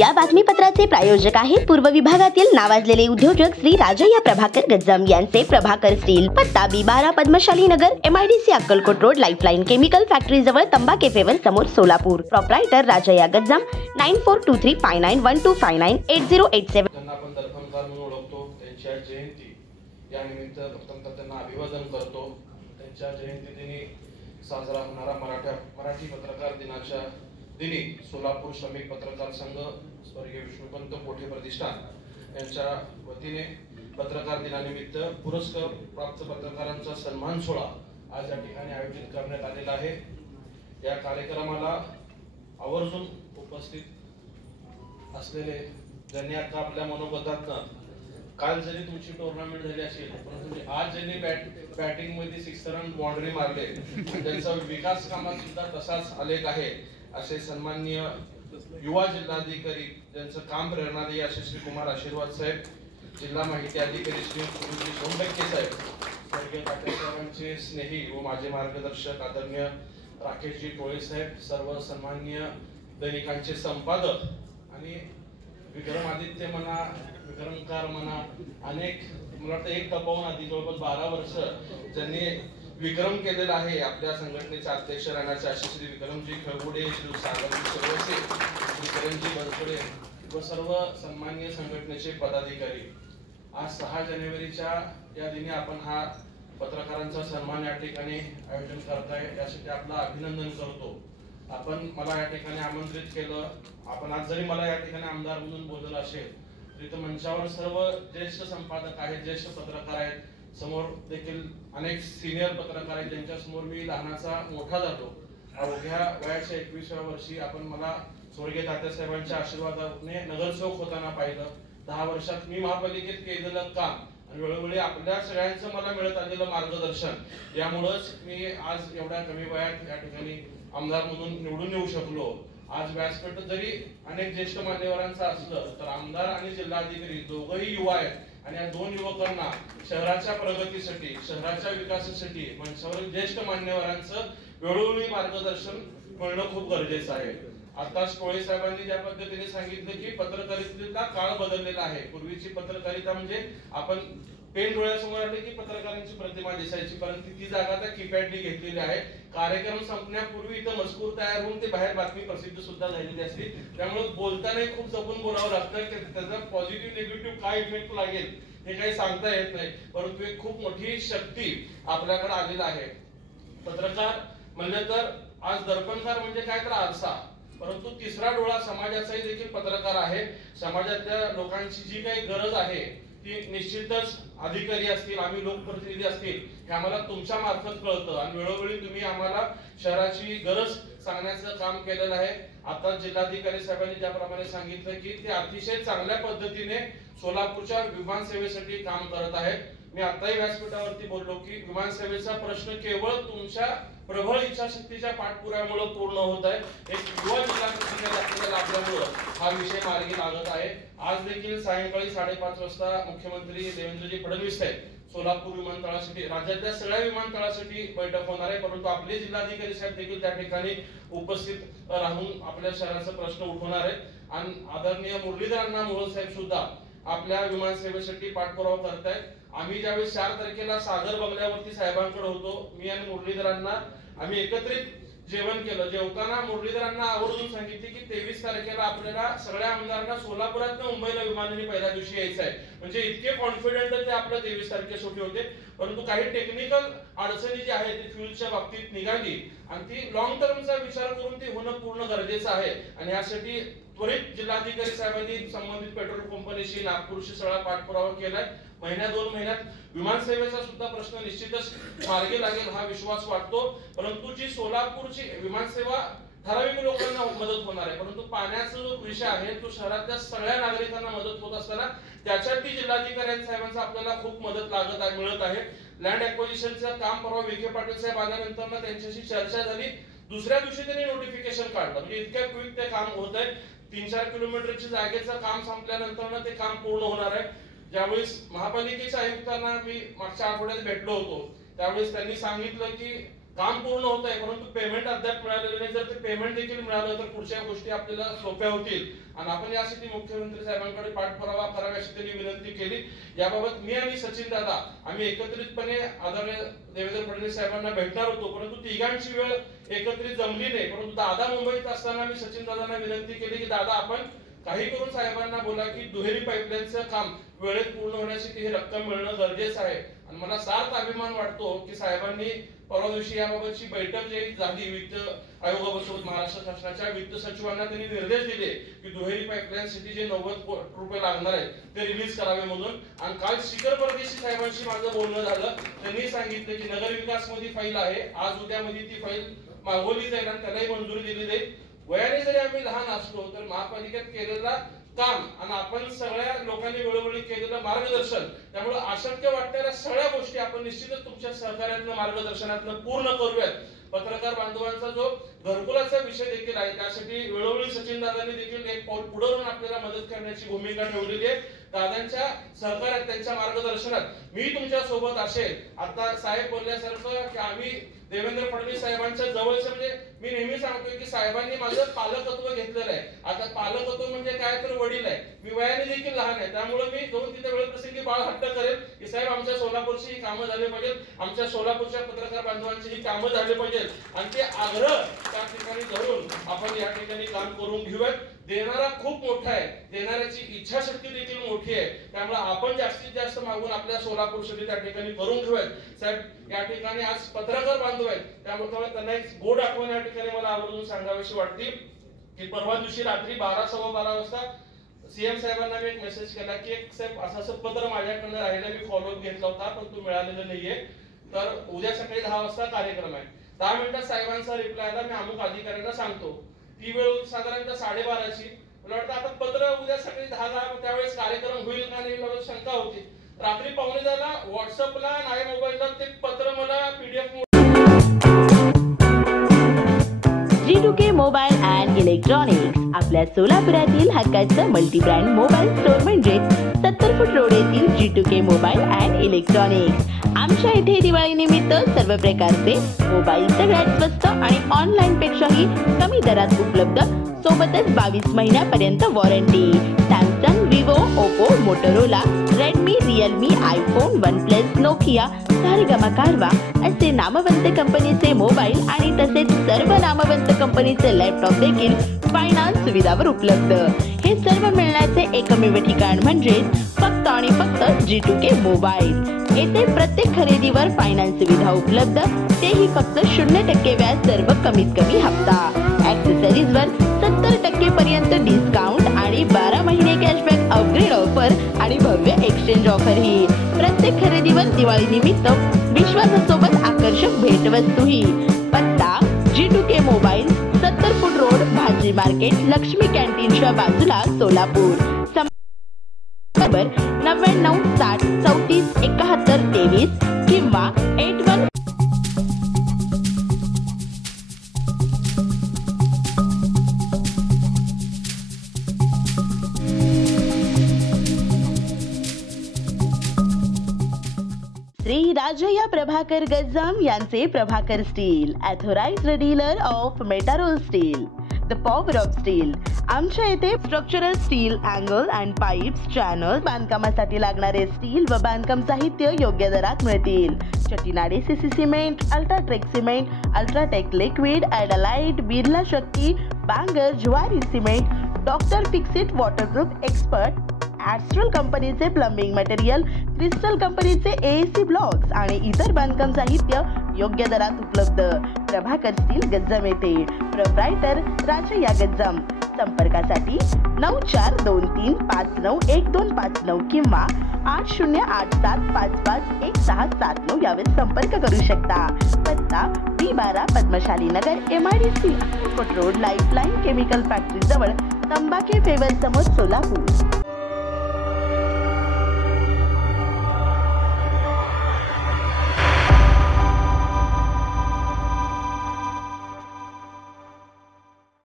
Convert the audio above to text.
या बातमीपत्राचे प्रायोजक आहेत पूर्व विभागातील नावाजलेले उद्योजक श्री राजय्या प्रभाकर गज्जाम यांचे प्रभाकर स्टील, पत्ता B12 पद्मशाली नगर, MIDC Akkalkot road, lifeline chemical factory जवळ, तंबा केफेवर समोर, सोलापूर. प्रोप्रायटर राजय्या गज्जाम 94235912598087. त्यांना आपण दर्पणकार म्हणून ओळखतो. त्यांच्या जयंती या निमित्त प्रथमतः त्यांना अभिवादन करतो. त्यांच्या जयंतीदिनी साजरा होणारा मराठी पत्रकार दिनाच्या दिनी सोलापूर श्रमिक पत्रकार संघ, स्वर्गीय विष्णुपंत पोटे प्रतिष्ठान यांच्या वतीने पत्रकार दिनानिमित्त पुरस्कार प्राप्त पत्रकारांचा सन्मान सोहळा आज या ठिकाणी आयोजित करण्यात आलेला आहे. या कार्यक्रमाला आवर्जून उपस्थित असलेले ज्यांनी आता आपल्या मनोगतातनं काल जरी तुमची टुर्नामेंट झाली असेल परंतु आज ज्यांनी बॅटिंग मध्ये 6 रन बाउंड्री मारले त्यांचा विकास कामात सुद्धा तसाच आलेख आहे असे सन्माननीय युवा जिल्हाधिकारी ज्यांचं काम प्रेरणादायी असे श्री कुमार आशीर्वाद साहेब, जिल्हा माहिती अधिकारी श्री सोनटक्के साहेब, स्वर्गीय साहेबांचे स्नेही व माझे मार्गदर्शक आदरणीय राकेशजी टोळे साहेब, सर्व सन्माननीय दैनिकांचे संपादक आणि विक्रमादित्य म्हणा, विक्रमकार म्हणा, अनेक मला वाटतं एक टपावून आधी जवळपास 12 वर्ष ज्यांनी विक्रम केलेला आहे आपल्या संघटनेचे अध्यक्ष राहण्याचे असे श्री विक्रमजी खळगुडे, श्री सागरजी सरवसे, श्री करणजी बरकडे व सर्व सन्माननीय संघटनेचे पदाधिकारी. आज 6 जानेवारीच्या या दिनी आपण हा पत्रकारांचा सन्मान या ठिकाणी आयोजन करताय यासाठी आपलं अभिनंदन करतो. आपण मला या ठिकाणी आमंत्रित केलं. आपण आज जरी मला या ठिकाणी आमदार म्हणून बोललं असेल तरी मंचावर सर्व ज्येष्ठ संपादक आहेत, ज्येष्ठ पत्रकार आहेत, समोर देखील अनेक सिनियर पत्रकार आहेत ज्यांच्या समोर मी लहानाचा मोठा झालो. अवघ्या वयाच्या 21व्या वर्षी आपण मला स्वर्गीय तात्यासाहेबांच्या आशीर्वादाने नगरसेवक होताना पाहिलं. 10 वर्षात मी महापालिकेत केलेलं काम आणि वेळोवेळी आपल्या सगळ्यांचं मला मिळत आलेलं मार्गदर्शन यामुळेच मी आज एवढ्या कमी वयात या ठिकाणी आमदार म्हणून निवडून येऊ शकलो. आज व्यासपीठ जरी अनेक ज्येष्ठ मान्यवरांचं असलं तर आमदार आणि जिल्हाधिकारी दोघंही युवा आहेत आणि या 2 युवकांना शहराच्या प्रगतीसाठी, शहराच्या विकासासाठी मंचावरील ज्येष्ठ मान्यवरांचं वेळोवेळी मार्गदर्शन मिळणं खूप गरजेचं आहे. आता टोळे साहेबांनी ज्या पद्धतीने सांगितलं की पत्रकारितेचा काळ बदललेला आहे. पूर्वीची पत्रकारिता म्हणजे आपण पेन डोळ्यासमोर आले की पत्रकारांची प्रतिमा दिसायची, परंतु ती जागा त्या कीपॅडने घेतलेली आहे. कार्यक्रम संपण्यापूर्वी इथं मजकूर तयार होऊन ते बाहेर बातमी प्रसिद्ध सुद्धा झालेली असते. त्यामुळे बोलताना खूप जपून बोलावं लागतं की त्याचा पॉझिटिव्ह निगेटिव्ह काय इफेक्ट लागेल हे काही सांगता येत नाही, परंतु एक खूप मोठी शक्ती आपल्याकडे आलेली आहे. पत्रकार म्हणले तर आज दर्पणकार म्हणजे काय तर आरसा, परंतु तिसरा डोळा समाजाचाही देखील पत्रकार आहे. समाजातल्या लोकांची जी काही गरज आहे ती निश्चितच अधिकारी असतील, आम्ही लोकप्रतिनिधी असतील हे आम्हाला तुमच्या मार्फत कळतं आणि वेळोवेळी तुम्ही आम्हाला शहराची गरज सांगण्याचं काम केलेलं आहे. आता जिल्हाधिकारी साहेबांनी ज्याप्रमाणे सांगितलं की ते अतिशय चांगल्या पद्धतीने सोलापूरच्या विमान सेवेसाठी काम करत आहेत. मी आताही व्यासपीठावरती बोललो की विमान सेवेचा प्रश्न केवळ तुमच्या प्रबळ इच्छाशक्तीच्या पाठपुराव्यामुळे पूर्ण होत आहे. एक युवा जिल्हाधिकारी आपल्याला लाभल्यामुळे हा विषय मार्गी लागत आहे. आज देखील सायंकाळी 5:30 वाजता मुख्यमंत्री देवेंद्रजी फडणवीस साहेब सोलापूर विमानतळासाठी, राज्यातल्या सगळ्या विमानतळासाठी बैठक होणार आहे, परंतु आपले जिल्हाधिकारी साहेब देखील त्या ठिकाणी उपस्थित राहून आपल्या शहराचा प्रश्न उठवणार आहेत. आणि आदरणीय मुरलीधरांना मोहोळ साहेब सुद्धा आपल्या विमान सेवेसाठी पाठपुरावा करतायत. आम्ही ज्यावेळी 4 तारखेला सागर बंगल्यावरती साहेबांकडे होतो, मी आणि मुरलीधरांना आम्ही एकत्रित जेवण केलं. जेवताना मुरलीधरांना आवर्जून सांगितले की 23 तारखेला आपल्याला सगळ्या आमदारांना सोलापुरात मुंबईला विमानाने पहिल्या दिवशी यायचं आहे. म्हणजे इतके कॉन्फिडंट ते आपल्या 23 तारखेसाठी होते, परंतु काही टेक्निकल अडचणी जी आहे ती फ्युलच्या बाबतीत निघाली आणि ती लॉंग टर्मचा विचार करून ते होणं पूर्ण गरजेचं आहे. आणि यासाठी त्वरित जिल्हाधिकारी साहेबांनी संबंधित पेट्रोल कंपनीशी, नागपूरशी सगळा पाठपुरावा केलाय. 1-2 महिन्यात विमान सेवेचा सुद्धा प्रश्न निश्चितच मार्गी लागेल हा विश्वास वाटतो. परंतु जी सोलापूरची विमान सेवा ठराविक लोकांना मदत होणार आहे, परंतु पाण्याचा जो विषय आहे तो शहरातल्या सगळ्या नागरिकांना मदत होत असताना त्यासाठी जिल्हाधिकारी साहेबांचा आपल्याला खूप मदत मिळत आहे. लँड ॲक्विजिशनचं काम परवा विखे पाटील साहेब आल्यानंतर त्यांच्याशी चर्चा झाली. दुसऱ्या दिवशी त्यांनी नोटिफिकेशन काढलं. म्हणजे इतक्या क्विक ते काम होत आहे. 3-4 किलोमीटरच्या जागेचं काम संपल्यानंतर ते काम पूर्ण होणार आहे. ज्यावेळेस महापालिकेच्या आयुक्तांना मी मागच्या आठवड्यात भेटलो होतो त्यावेळेस त्यांनी सांगितलं की काम पूर्ण होत आहे, परंतु पेमेंट अद्याप मिळालेलं नाही. जर ते पेमेंट देखील मिळालं तर पुढच्या गोष्टी आपल्याला सोप्या होतील आणि आपण यासाठी मुख्यमंत्री साहेबांकडे पाठपुरावा करावा अशी त्यांनी विनंती केली। याबाबत मी आणि सचिन दादा आम्ही एकत्रितपणे आदरणीय देवेंद्र फडणवीस साहेबांना भेटणार होतो, परंतु तिघांची वेळ एकत्रित जमली नाही। परंतु दादा मुंबईत असताना मी सचिन दादांना विनंती केली की दादा आपण काही करून साहेबांना बोला की दुहेरी पाईपलाईनचं काम वेळेत पूर्ण होण्यासाठी ही रक्कम मिळणं गरजेचं आहे। आणि मला सार्थ अभिमान वाटतो की साहेबांनी परवा दिवशी याबाबतची बैठक जी झाली वित्त आयोगासोबत महाराष्ट्र शासनाच्या वित्त सचिवांना त्यांनी निर्देश दिले की दुहेरी पाईपलाईन साठी जे 90 कोटी रुपये लागणार आहेत ते रिलीज करावे म्हणून। आणि काल शिखर परदेशी साहेबांशी माझं बोलणं झालं, त्यांनी सांगितलं की नगर विकास मध्ये फाईल आहे, आज उद्यामध्ये ती फाईल मागवली जाईल आणि त्यालाही मंजुरी दिली जाईल। वयाने जरी आम्ही लहान असलो तर महापालिकेत केलेला काम आणि आपण सगळ्या लोकांनी वेळोवेळी केलेलं मार्गदर्शन, त्यामुळे अशक्य वाटणाऱ्या सगळ्या गोष्टी आपण निश्चितच तुमच्या सहकार्यातनं मार्गदर्शनातनं पूर्ण करूयात। पत्रकार बांधवांचा जो घरकुलाचा विषय देखील आहे त्यासाठी वेळोवेळी सचिन दादांनी देखील एक पाऊल पुढे होऊन आपल्याला मदत करण्याची भूमिका ठेवलेली आहे। दादांच्या सहकार्यात त्यांच्या मार्गदर्शनात मी तुमच्या सोबत असेल। आता साहेब बोलल्यासारखं की आम्ही देवेंद्र फडणवीस साहेबांच्या जवळचे, म्हणजे मी नेहमी सांगतोय की साहेबांनी माझं पालकत्व घेतलेलं आहे। आता पालकत्व म्हणजे काय तर वडील आहे, मी वयाने देखील लहान आहे, त्यामुळे मी जाऊन तिथे वेळप्रसंगी बाळ हट्ट करेल की साहेब आमच्या सोलापूरची ही कामं झाली पाहिजेत, आमच्या सोलापूरच्या पत्रकार बांधवांची ही कामं झाली पाहिजेत आणि ते आग्रह त्या ठिकाणी धरून आपण या ठिकाणी काम करून घेऊयात। देणारा खूप मोठा आहे, देणाऱ्याची इच्छाशक्ती देखील मोठी आहे, त्यामुळे आपण जास्तीत जास्त मागून आपल्या सोलापूरसाठी त्या ठिकाणी करून घेऊयात। साहेब या ठिकाणी आज पत्रकार बांधव आहेत, त्यामुळे त्यांना एक गोड आठवण या ठिकाणी मला आवर्जून सांगावीशी वाटते की परवा दिवशी रात्री 12:15 वाजता सीएम साहेबांना मी एक मेसेज केला की एक साहेब असं पत्र माझ्याकडनं राहिलं, मी फॉलोअप घेतला होता पण तो मिळालेला नाहीये, तर उद्या सकाळी 10 वाजता कार्यक्रम आहे। 10 मिनिटात साहेबांचा रिप्लाय आला, मी अमुक अधिकाऱ्यांना सांगतो। ती वेळ साधारणतः 12:30ची। मला वाटतं आता पत्र उद्या सकाळी 10ला त्यावेळेस कार्यक्रम होईल का नाही मला शंका होती। रात्री 9:45ला व्हॉट्सअपला नाही मोबाईलला ते पत्र मला PDF G2K mobile and electronics आपल्या सोलापुरातील हक्काचं मल्टी ब्रँड मोबाईल स्टोअर म्हणजे 70 फूट रोड येथील G2K मोबाईल अँड इलेक्ट्रॉनिक्स। आमच्या इथे दिवाळी निमित्त सर्व प्रकारचे मोबाईल सगळ्यात स्वस्त आणि ऑनलाईन पेक्षाही कमी दरात उपलब्ध, सोबतच 22 महिन्यापर्यंत warranty. Samsung, Vivo, Oppo, Motorola, Redmi, Realme, iPhone, OnePlus, Nokia, Saregama कारवा असे नामवंत कंपनीचे मोबाईल आणि तसेच सर्व नामवंत कंपनीचे लॅपटॉप देखील फायनान्स सुविधावर उपलब्ध। हे सर्व मिळण्याचे एकमेव ठिकाण म्हणजे फक्त आणि फक्त G2K मोबाईल। येथे प्रत्येक खरेदीवर फायनान्स सुविधा उपलब्ध, तेही फक्त 0% व्याज, सर्व कमीत कमी हप्ता। ऍक्सेसरीजवर 70% पर्यंत डिस्काउंट आणि 12 महिने कॅशबॅक, अपग्रेड ऑफर आणि भव्य एक्सचेंज ऑफर ही। प्रत्येक खरेदीवर दिवाळी निमित्त विश्वासासोबत आकर्षक भेटवस्तूही। पत्ता G2K मोबाईल, 70 फूट रोड, भाजी मार्केट, लक्ष्मी कॅन्टीनच्या बाजूला, सोलापूर। नंबर 99 60 34 71 23 किंवा 81 श्री राजय्या प्रभाकर गज्जाम यांचे Prabhakar steel, authorized dealer of Metarol steel, the power of steel. आमच्या येथे structural steel, angle and pipes, channel, बांधकामासाठी लागणारे स्टील व बांधकाम साहित्य योग्य दरात मिळतील। Chettinad CC cement, UltraTech cement, UltraTech liquid, ॲडालाइट, Birla Shakti, Bangur, Zuari cement, doctor Fixit waterproof expert, Astral कंपनीचे प्लंबिंग मटेरियल, क्रिस्टल कंपनीचे एसी ब्लॉक्स आणि इतर बांधकाम साहित्य योग्य दरात उपलब्ध। प्रभाकर स्टील गज्जाम येथे। प्रोप्रायटर राजय्या गज्जाम। संपर्कासाठी 9423591259 किंवा 8087551679 यावर संपर्क करू शकता। पत्ता B12 पद्मशाली नगर, MIDC road, lifeline chemical factory जवळ, तंबाखे फेवर समोर, सोलापूर।